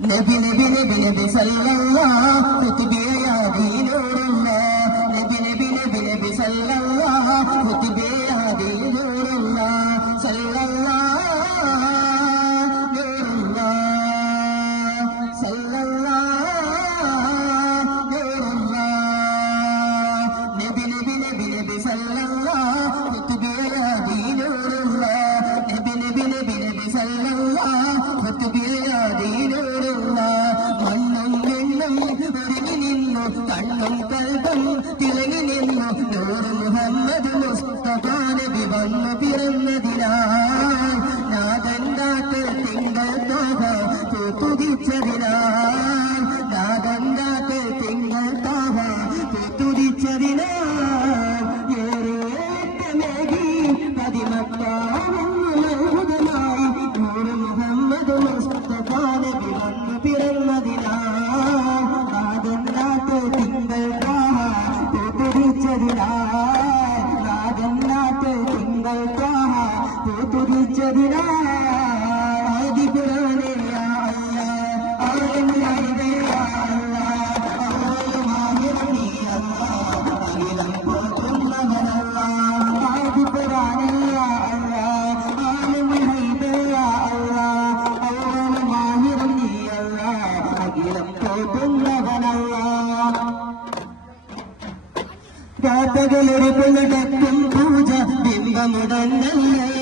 നബി നബി നബി നബി സല്ലല്ലാഹു കുതുബിയ ദീനുല്ലാഹ് നബി നബി നബി നബി സല്ലല്ലാഹു കുതുബിയ ദീനുല്ലാഹ് സല്ലല്ലാഹു നബി നബി നബി നബി സല്ലല്ലാഹു കുതുബിയ ദീനുല്ലാഹ് നബി നബി നബി നബി സല്ലല്ലാഹു കുതുബിയ കണ്ണും കൽബും തിളങ്ങി നിന്നു നൂർ മുഹമ്മദ് മുസ്തഫ നബി വന്നു പിറന്നതിനാൽ നാദൻ കാത്ത് തിങ്കൾ തോഹ പൂത്തുതിച്ചതിനാൽ നാദൻ കാത്ത് തിങ്കൾ തോഹ പൂത്തുതിച്ചതിനാൽ ഏറേറ്റമേകി പതിമത്താവുന്നതുമായി നൂർ മുഹമ്മദ് മുസ്തഫ നബി വന്നു പിറന്നതിനാൽ രാജന്നാട്ട് തിങ്കൾ ആദിപുരാനെ രാപ്പകലൊരു പുലടക്കും പൂജ ബിംബമുടന്നല്ലേ